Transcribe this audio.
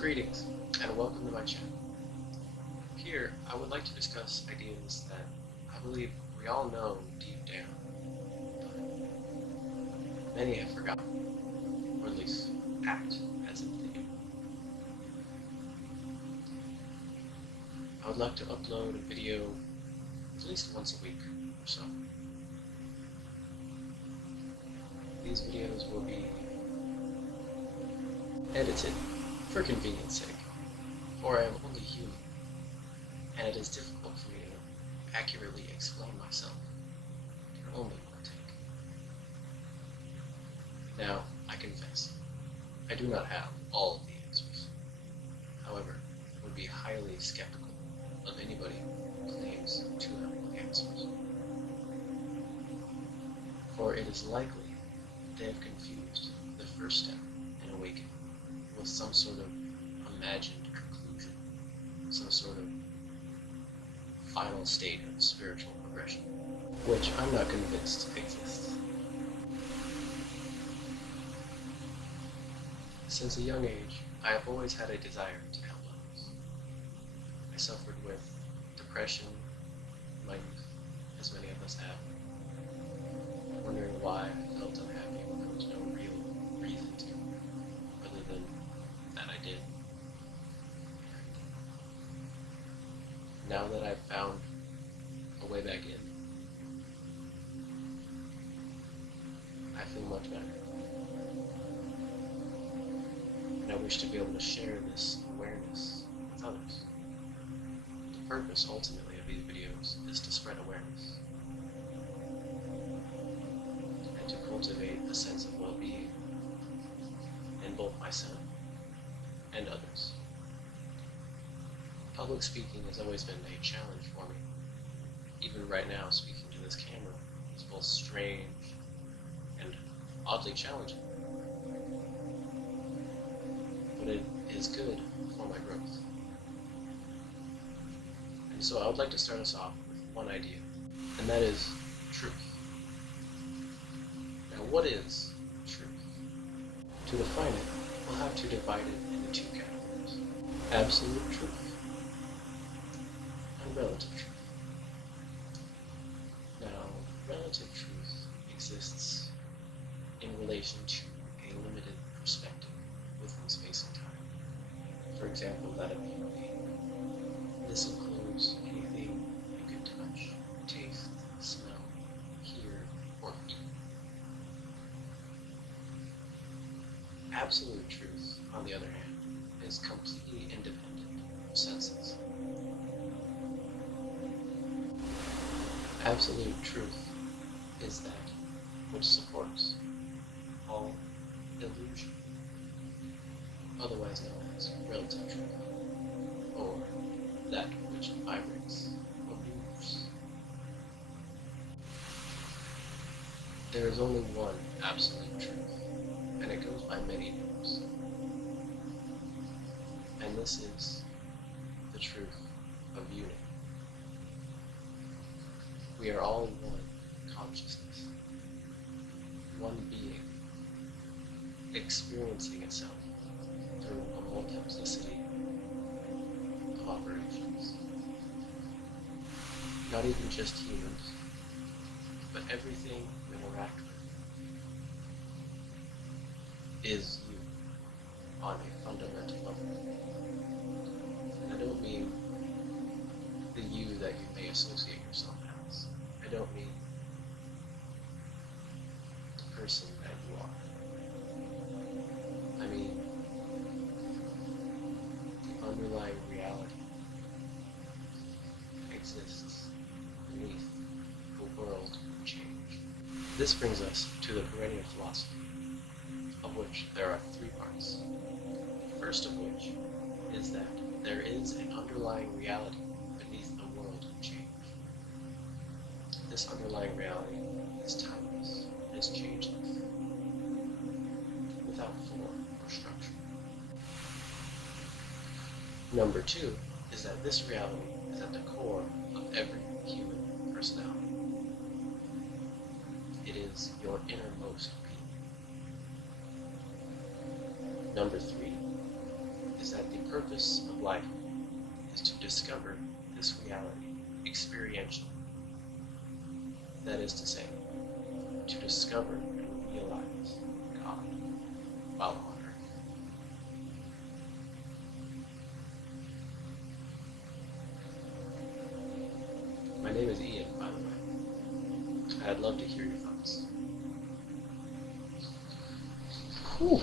Greetings, and welcome to my channel. Here, I would like to discuss ideas that I believe we all know deep down, but many have forgotten, or at least act as if they do. I would like to upload a video at least once a week or so. These videos will be edited for convenience sake, for I am only human, and it is difficult for me to accurately explain myself in only one take. Now, I confess, I do not have all of the answers. However, I would be highly skeptical of anybody who claims to have all the answers. For it is likely they have confused the first step in awakening with some sort of imagined conclusion, some sort of final state of spiritual progression, which I'm not convinced exists. Since a young age, I have always had a desire to help others. I suffered with depression in my youth, as many of us have, wondering why I felt unhappy when there was no real reason to, other than that I did. Now that I've found a way back in, I feel much better. And I wish to be able to share this awareness with others. The purpose, ultimately, of these videos is to spread awareness and to cultivate a sense of well-being in both myself and others. Public speaking has always been a challenge for me. Even right now, speaking to this camera is both strange and oddly challenging. But it is good for my growth. And so I would like to start us off with one idea, and that is truth. Now, what is truth? To define it, we'll have to divide it into two categories: absolute truth and relative truth. Now, relative truth exists in relation to a limited perspective within space and time. For example, that of beauty. This includes anything you can touch, taste, smell, hear, or feel. Absolute truth, on the other hand, is completely independent of senses. Absolute truth is that which supports all illusion, otherwise known as relative truth, or that which vibrates or moves. There is only one absolute truth, and it goes by many names. And this is the truth of unity. We are all one consciousness, one being, experiencing itself through a multiplicity of operations. Not even just humans, but everything we interact with is you on a fundamental level. And I don't mean the you that you may associate yourself as. I don't mean the person that you are. I mean the underlying reality that exists beneath the world of change. This brings us to the perennial philosophy, of which there are three parts. The first of which is that there is an underlying reality beneath the world of change. This underlying reality is timeless, it is changeless, without form or structure. Number two is that this reality is at the core of every human personality. It is your innermost being. Number three is that the purpose of life is to discover this reality experientially. That is to say, to discover and realize God while on earth. My name is Ian, by the way. I'd love to hear your thoughts. Whew.